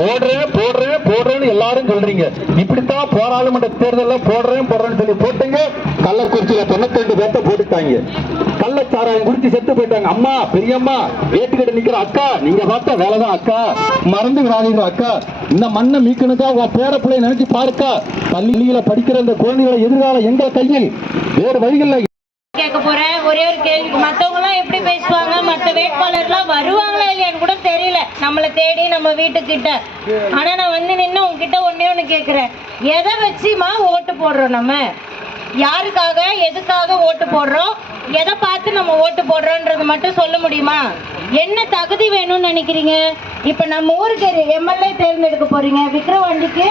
போடுறேன் போடுறேன் போடுறேன்னு எல்லாரும் சொல்றீங்க. இப்படித்தான் பாராளுமன்ற தேர்தலில் போடுறேன் போடுறேன்னு சொல்லி போட்டுங்க. கள்ளக்குறிச்சியில தொண்ணூத்தி ரெண்டு பேர்த்த போட்டுட்டாங்க. கள்ளச்சாராயம் குடிச்சு செத்து போயிட்டாங்க. அம்மா பெரியம்மா ஏத்துக்கிட்டு நிக்கிற அக்கா நீங்க பார்த்தா வேலைதான் அக்கா. மறந்து விடாதீங்க அக்கா. இந்த மண்ணை மீக்கணுக்கா உன் பேர பிள்ளைய நினைச்சு பாருக்கா. பள்ளியில படிக்கிற இந்த குழந்தைகளை எதிர்காலம் எங்க கையில்? வேறு வழிகள் கேட்க போறேன். ஒரே ஒரு கேள்வி மத்தவங்க எல்லாம் எப்படி பேசுவாங்க? மத்த வேட்பாளர்லாம் வருவாங்க. நம்மளை தேடி நம்ம வீட்டுக்கிட்ட. ஆனால் நான் வந்து நின்று உங்ககிட்ட ஒன்றே ஒன்று கேட்குறேன் எதை வச்சுமா ஓட்டு போடுறோம் நம்ம? யாருக்காக எதுக்காக ஓட்டு போடுறோம்? எதை பார்த்து நம்ம ஓட்டு போடுறோன்றது மட்டும் சொல்ல முடியுமா? என்ன தகுதி வேணும்னு நினைக்கிறீங்க? இப்போ நம்ம ஊருக்கு எம்எல்ஏ தேர்ந்தெடுக்க போகிறீங்க விக்ரவாண்டிக்கு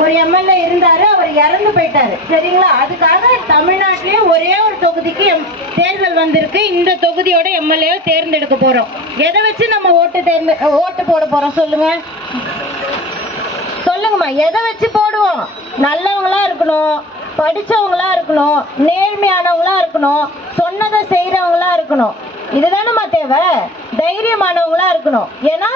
ஒரு எம்எல்ஏ இருந்தார். அவர் இறந்து போயிட்டாரு. சரிங்களா? அதுக்காக தமிழ்நாட்டிலேயே ஒரே ஒரு தொகுதிக்கு எம்- தேர்தல் வந்திருக்கு. இந்த தொகுதியோட எம்எல்ஏ தேர்ந்தெடுக்க போறோம். எதை வச்சு நம்ம ஓட்டு தேர்ந்து ஓட்டு போட போறோம் சொல்லுங்க? சொல்லுங்கம்மா எதை வச்சு போடுவோம்? நல்லவங்களா இருக்கணும் படிச்சவங்களா இருக்கணும் நேர்மையானவங்களா இருக்கணும் சொன்னதை செய்யறவங்களா இருக்கணும். இதுதானம்மா தேவை? தைரியமானவங்களா இருக்கணும். ஏன்னா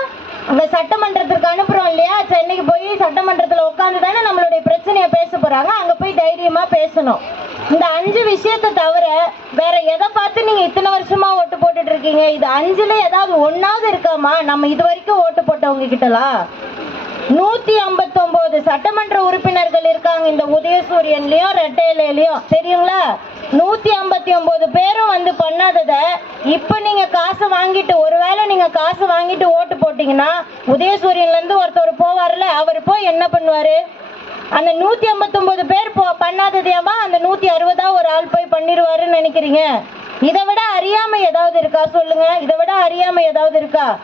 சட்டமன்றத்திற்கு அனுப்புறோம் இல்லையா? சென்னைக்கு போய் சட்டமன்றத்துல உட்காந்து தானே நம்மளுடைய பிரச்சனையை பேச போறாங்க. அங்க போய் தைரியமா பேசணும். இந்த அஞ்சு விஷயத்தை தவிர வேற எதை பார்த்து நீங்க இத்தனை வருஷமா ஓட்டு போட்டுட்டு இருக்கீங்க? இது அஞ்சுல ஏதாவது ஒன்னாவது இருக்காமா? நம்ம இது வரைக்கும் ஓட்டு போட்டவங்க கிட்டலாம். நூத்தி ஐம்பத்தொன்பது சட்டமன்ற உறுப்பினர்கள் இருக்காங்க இந்த உதயசூரியன்லயும் ரெட்டையிலையும் தெரியுங்களா? நூத்தி ஐம்பத்தி ஒன்பது பேரும் வந்து பண்ணாதத இப்ப நீங்க காசு வாங்கிட்டு ஒருவேளை நீங்க காசு வாங்கிட்டு ஓட்டு போட்டீங்கன்னா உதயசூரியன்ல இருந்து ஒருத்தர் போவார்ல அவர் போய் என்ன பண்ணுவாரு? அந்த நூத்தி ஐம்பத்தொன்பது பேர் போ பண்ணாததையாமா அந்த நூத்தி அறுபதா ஒரு ஆள் போய் பண்ணிடுவாருன்னு நினைக்கிறீங்க? இதை விட அறியாமை ஏதாவது இருக்கா? சொல்லுங்க. இதை விட அறியாமை ஏதாவது இருக்கா?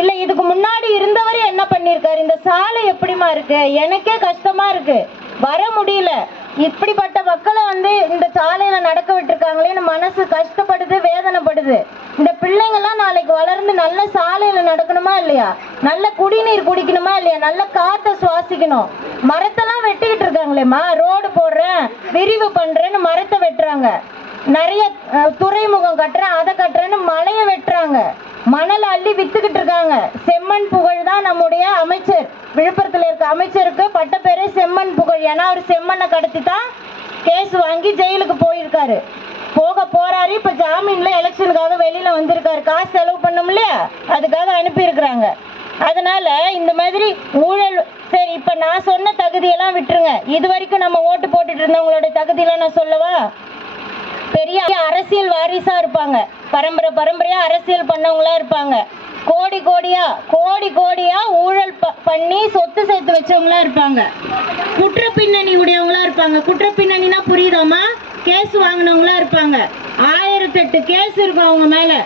இல்ல இதுக்கு முன்னாடி இருந்தவர் என்ன பண்ணிருக்காரு? இந்த சாலை எப்படிமா இருக்கு? எனக்கே கஷ்டமா இருக்கு. வர முடியல. இப்படிப்பட்ட மக்களை வந்து இந்த சாலையில நடக்க விட்டுருக்காங்களேன்னு மனசு கஷ்டப்படுது வேதனைப்படுது. இந்த பிள்ளைங்கெல்லாம் நாளைக்கு வளர்ந்து நல்ல சாலையில நடக்கணுமா இல்லையா? நல்ல குடிநீர் குடிக்கணுமா இல்லையா? நல்ல காற்றை சுவாசிக்கணும். மரத்தெல்லாம் வெட்டிக்கிட்டு இருக்காங்களேம்மா. ரோடு போடுறேன் விரிவு பண்றேன்னு மரத்தை வெட்டுறாங்க. நிறைய துறைமுகம் கட்டுறேன் அதை கட்டுறேன்னு மலையை வெட்டுறாங்க. மணல் அள்ளி வித்துக்கிட்டு இருக்காங்க. செம்மண் புகழ் தான் நம்முடைய அமைச்சர். விழுப்புரத்தில் இருக்க அமைச்சருக்கு பட்ட பேரே செம்மண் புகழ். ஏன்னா அவர் செம்மண்ணை கடத்தி தான் கேஸ் வாங்கி ஜெயிலுக்கு போயிருக்காரு. போக போறாரு. இப்ப ஜாமீன்ல எலெக்ஷனுக்காக வெளியில வந்திருக்காரு. காசு செலவு பண்ணும் இல்லையா? அதுக்காக அனுப்பியிருக்கிறாங்க. அதனால இந்த மாதிரி ஊழல் சரி இப்ப நான் சொன்ன தகுதியெல்லாம் விட்டுருங்க. இது வரைக்கும் நம்ம ஓட்டு போட்டுட்டு இருந்தவங்களோட தகுதியெல்லாம் நான் சொல்லவா? பெரிய அரசியல் வாரிசா இருப்பாங்க. பரம்பரை பரம்பரையா அரசியல் பண்ணவங்களா இருப்பாங்க. கோடி கோடியா கோடி கோடியா ஊழல் ப- பண்ணி சொத்து சேர்த்து வச்சவங்களா இருப்பாங்க. குற்ற பின்னணி உடையவங்களா இருப்பாங்க. குற்ற பின்னணினா புரியுதாமா கேஸ் வாங்கினவங்களா இருப்பாங்க. ஆயிரத்தெட்டு கேஸ் இருக்கும் அவங்க மேல.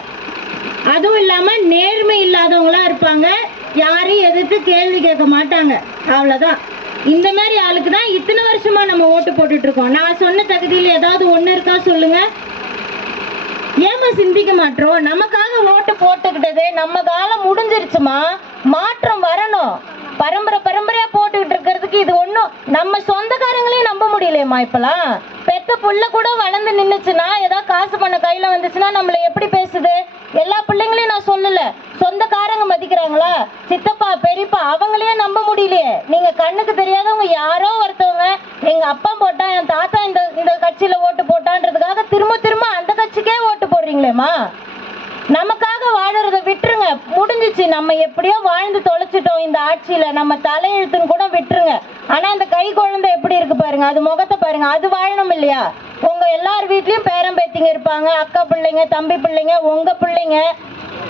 அதுவும் இல்லாம நேர்மை இல்லாதவங்களா இருப்பாங்க. யாரையும் எதிர்த்து கேள்வி கேட்க மாட்டாங்க. அவ்வளவுதான். இந்த மாதிரி ஆளுக்கு தான் இத்தனை வருஷமா நம்ம ஓட்டு போட்டுட்டு இருக்கோம். நான் சொன்ன தகுதியில் ஏதாவது ஒண்ணு இருக்கா சொல்லுங்க. ஏமா சிந்திக்க மாட்டோம்? நமக்காக ஓட்டு போட்டுக்கிட்டது நம்ம காலம் முடிஞ்சிருச்சுமா? மாற்றம் வரணும். பரம்பரை பரம்பரையா போட்டுக்கிட்டு இருக்கிறதுக்கு இது ஒன்றும் நம்ம சொந்தக்காரங்களையும் நம்ப முடியலையம்மா இப்பெல்லாம். பெத்த புள்ள கூட வளர்ந்து நின்னுச்சுன்னா ஏதாவது காசு பண்ண கையில வந்துச்சுன்னா நம்மளை எப்படி பேசுது? எல்லா பிள்ளைங்களையும் நான் சொல்லல. சொந்தக்காரங்க மதிக்கிறாங்களா? சித்தப்பா பெரியப்பா அவங்களையே நம்ப முடியலையே. நீங்க கண்ணுக்கு தெரியாதவங்க யாரோ ஒருத்தவங்க எங்க அப்பா போட்டா என் தாத்தா இந்த இந்த கட்சியில ஓட்டு போட்டான்றதுக்காக திரும்ப திரும்ப அந்த கட்சிக்கே ஓட்டு போடுறீங்களேம்மா? நமக்கு வாழறத விட்டுருங்க. முடிஞ்சிச்சு. நம்ம எப்படியோ வாழ்ந்து தொலைச்சிட்டோம் இந்த ஆட்சியில. நம்ம தலையெழுத்துன்னு கூட விட்டுருங்க. ஆனா இந்த கை குழந்தை எப்படி இருக்கு பாருங்க. அது முகத்தை பாருங்க. அது வாழணும் இல்லையா? உங்க எல்லார் வீட்லயும் பேரம்பேத்திங்க இருப்பாங்க. அக்கா பிள்ளைங்க தம்பி பிள்ளைங்க உங்க பிள்ளைங்க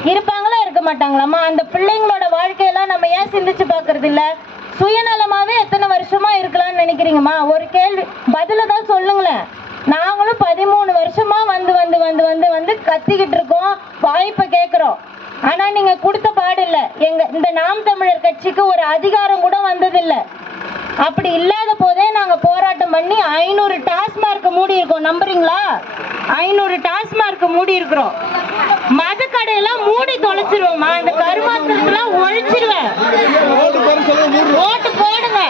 இருப்பாங்களா இருக்க மாட்டாங்களாம்மா? அந்த பிள்ளைங்களோட வாழ்க்கையெல்லாம் நம்ம ஏன் சிந்திச்சு பாக்குறது இல்ல சுயநலமாவே எத்தனை வருஷமா இருக்கலாம்னு நினைக்கிறீங்கம்மா? ஒரு கேள்வி பதில தான் சொல்லுங்களேன். நாங்களும் பதிமூணு வருஷமா வந்து வந்து வந்து வந்து வந்து கத்திக்கிட்டு இருக்கோம். வாய்ப்பை கேட்குறோம் ஆனா நீங்க கொடுத்த பாடு இல்ல. எங்க இந்த நாம் தமிழர் கட்சிக்கு ஒரு அதிகாரம் கூட வந்ததில்ல. அப்படி இல்லாத போதே நாங்க போராட்டம் பண்ணி ஐநூறு டாஸ்மார்க் மூடி இருக்கோம். நம்புறீங்களா? ஐநூறு டாஸ்மார்க் மூடி இருக்கிறோம். மது கடையெல்லாம் மூடி தொலைச்சிருவோமா இந்த கருமாத்திரத்தெல்லாம் ஒழிச்சிருவேன். ஓட்டு போடுங்க.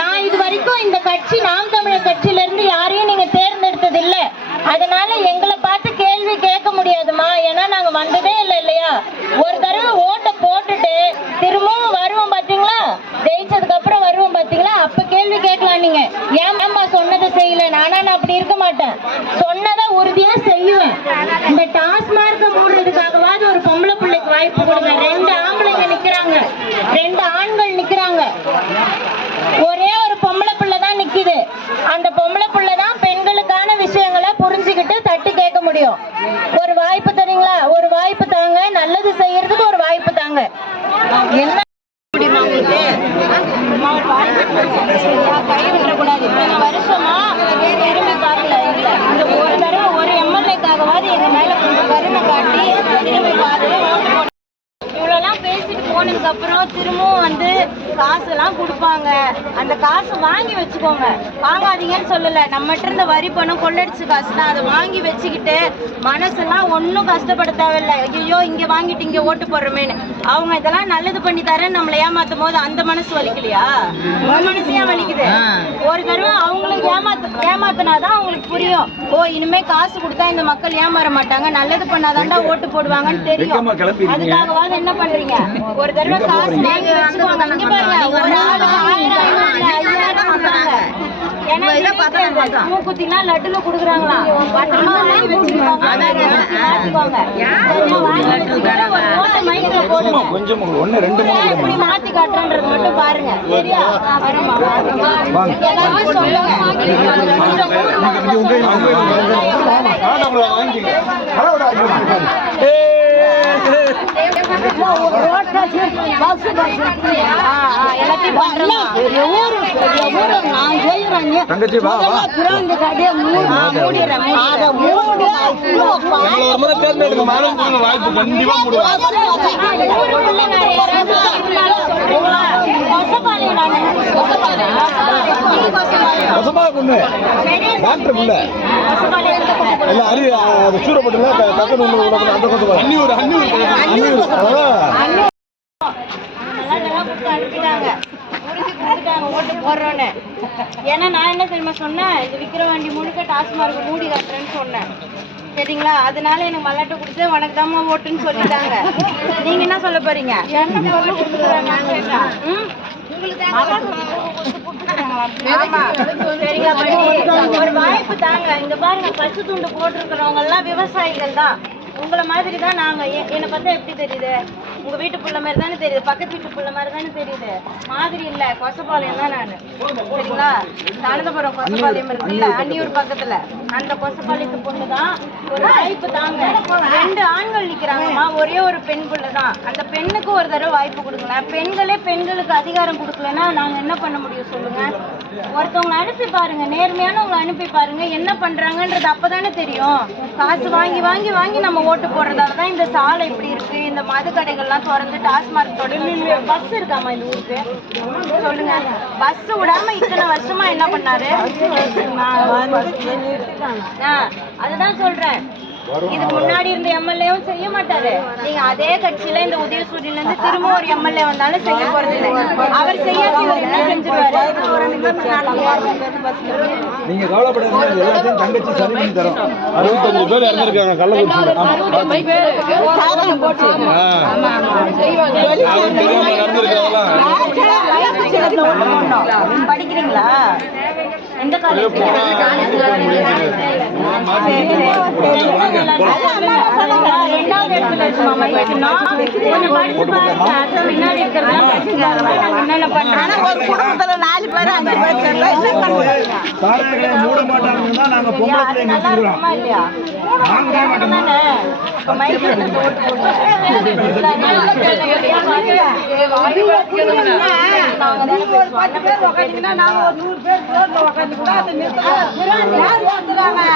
நான் இது வரைக்கும் இந்த கட்சி நாம் தமிழர் கட்சியில இருந்து யாரையும் நீங்க தேர்ந்தெடுத்தது இல்ல அதனால எங்களை பார்த்து கேள்வி கேட்க முடியாதுமா ஏன்னா நாங்க வந்ததே இல்லை இல்லையா? ஒரு தடவை ஓட்டை போட்டுட்டு திரும்பவும் வருவோம் பாத்தீங்களா? ஜெயிச்சதுக்கு அப்புறம் வருவோம் பாத்தீங்களா? அப்ப கேள்வி கேட்கலாம் நீங்க. ஏமாமா சொன்னதை செய்யல? ஆனா நான் அப்படி இருக்க மாட்டேன். சொன்னதை உறுதியா செய்வேன். இந்த டாஸ்மாக மூடுறதுக்காகவாது ஒரு பொம்பளை பிள்ளைக்கு வாய்ப்பு கொடுங்க. ரெண்டு ஆம்பளைங்க நிக்கிறாங்க. ரெண்டு ஆண்கள் நிக்கிறாங்க. ஒரே ஒரு பொம்பளை பிள்ளை தான் நிக்குது. அந்த என்ன முடியுமா உங்களுக்கு? கை இத்தனை வருஷமா திரும்பி பார்க்கல இல்ல இந்த ஒரு தடவை ஒரு எம்எல்ஏக்காகவாது எங்க மேல கொஞ்சம் கருணை காட்டி திரும்பி பார்த்து ஓட்டு போட்டு இவ்வளோலாம் பேசிட்டு போனதுக்கு அப்புறம் திரும்பவும் வந்து காசெல்லாம் கொடுப்பாங்க. அந்த காசை வாங்கி வச்சுக்கோங்க. வாங்காதீங்கன்னு சொல்லலை. நம்மகிட்ட இருந்த வரி பணம் கொள்ளடிச்சு காசு தான். அதை வாங்கி வச்சுக்கிட்டு மனசெல்லாம் ஒன்றும் கஷ்டப்பட தேவையில்லை ஐயோ இங்கே வாங்கிட்டு இங்கே ஓட்டு போடுறோமேன்னு. அவங்க இதெல்லாம் நல்லது பண்ணி தரேன் நம்மளை ஏமாத்தும் போது அந்த மனசு வலிக்கலையா? உங்க மனசு ஏன் வலிக்குது ஒரு தடவை அவங்களுக்கு ஏமாத்து ஏமாத்தினாதான் அவங்களுக்கு புரியும். ஓ இனிமே காசு கொடுத்தா இந்த மக்கள் ஏமாற மாட்டாங்க. நல்லது பண்ணாதான்டா ஓட்டு போடுவாங்கன்னு தெரியும். அதுக்காகவாது என்ன பண்றீங்க? ஒரு தடவை காசு வாங்கி வச்சுக்கோங்க. இங்க பாருங்க ஒரு ஆளுக்கு ஆயிரம் ஐநூறு ஐயாயிரம் மூக்குத்திலாம் லட்டுல குடுக்குறாங்களா பத்திரமா வாங்கி போடுங்க கொஞ்சம் ஒன்னு ரெண்டு மூணு எப்படி மாத்தி காட்டுறன்றது மட்டும் பாருங்க சரியா சொல்லுங்க தங்கச்சி வா வா. வாய்ப்பு கண்டிப்பா போடுவாங்க பொண்ணு டாக்டர் இல்ல சூரப்பட்டுல கக்கன் அந்த கொஞ்சம் அன்னி ஒரு அன்னி ஒரு அதான் அதெல்லாம் கொடுத்து அனுப்பிட்டாங்க. ஓட்டு போடுறோன்னு. ஏன்னா நான் என்ன தெரியுமா சொன்னேன் இது விக்கிற வண்டி முழுக்க டாஸ்மார்க் மூடி கட்டுறேன்னு சொன்னேன் சரிங்களா அதனால எனக்கு மல்லாட்டை கொடுத்து உனக்கு தாம்மா ஓட்டுன்னு சொல்லிட்டாங்க நீங்க என்ன சொல்ல போறீங்க ம்? ஆமா. சரிங்களா ஒரு வாய்ப்பு தாங்க இங்க பாருங்க பசு துண்டு போட்டிருக்கிறவங்க எல்லாம் விவசாயிகள் தான் உங்களை மாதிரி தான் நாங்க என்னை பார்த்தா எப்படி தெரியுது? உங்க வீட்டு புள்ள மாதிரி தானே தெரியுது. பக்கத்து வீட்டு புள்ள மாதிரி தானே தெரியுது. மாதிரி இல்ல. கொசப்பாளையம் தான் நானு. சரிங்களா? தானந்தபுரம் கொசப்பாளையம் இருக்குல்ல அன்னியூர் பக்கத்துல. அந்த கொசப்பாளையத்து பொண்ணு தான் ஒரு வாய்ப்பு தாங்க. ரெண்டு ஆண்கள் நிக்கிறாங்கம்மா. ஒரே ஒரு பெண் புள்ள தான் அந்த பெண்ணுக்கு ஒரு தடவை வாய்ப்பு கொடுங்களேன். பெண்களே பெண்களுக்கு அதிகாரம் கொடுக்கலன்னா நாங்க என்ன பண்ண முடியும் சொல்லுங்க? ஒருத்தவங்க அனுப்பி பாருங்க. நேர்மையானவங்களை அனுப்பி பாருங்க. என்ன பண்றாங்கன்றது அப்பதானே தெரியும். காசு வாங்கி வாங்கி வாங்கி நம்ம ஓட்டு போடுறதால தான் இந்த சாலை இப்படி இருக்கு. இந்த மது கடைகள் கடைகள்லாம் திறந்து டாஸ்மார்க் தொடர்ந்து பஸ் இருக்காமா இந்த ஊருக்கு? சொல்லுங்க. பஸ் விடாம இத்தனை வருஷமா என்ன பண்ணாரு? அதுதான் சொல்றேன். இதுக்கு முன்னாடி இருந்த எம்எல்ஏவும் செய்ய மாட்டாரு நீங்க அதே கட்சியில இந்த உதயசூரியன்ல இருந்து திரும்ப ஒரு எம்எல்ஏ வந்தாலும் செய்ய போறது இல்லை அவர் செய்யாத இவர் என்ன செஞ்சிருவாரு நீங்க கவலைப்படாதீங்க எல்லாத்தையும் தங்கச்சி சரி பண்ணி தரோம் அறுபத்தஞ்சு பேர் இறந்துருக்காங்க கள்ளக்குறிச்சியில யாரும் தெரியாம நடந்திருக்காங்களாம் படிக்கிறீங்களா எந்த காலேஜ் ரெண்டாவது இடத்துல இருக்குமா கொஞ்சம் படிச்சு பாருங்க. அது இருக்கிறதெல்லாம் என்னென்ன ஒரு நாலு பேர் அஞ்சு பேர் மூட மாட்டாங்கன்னா பொம்பளை வச்சுக்கிற போமா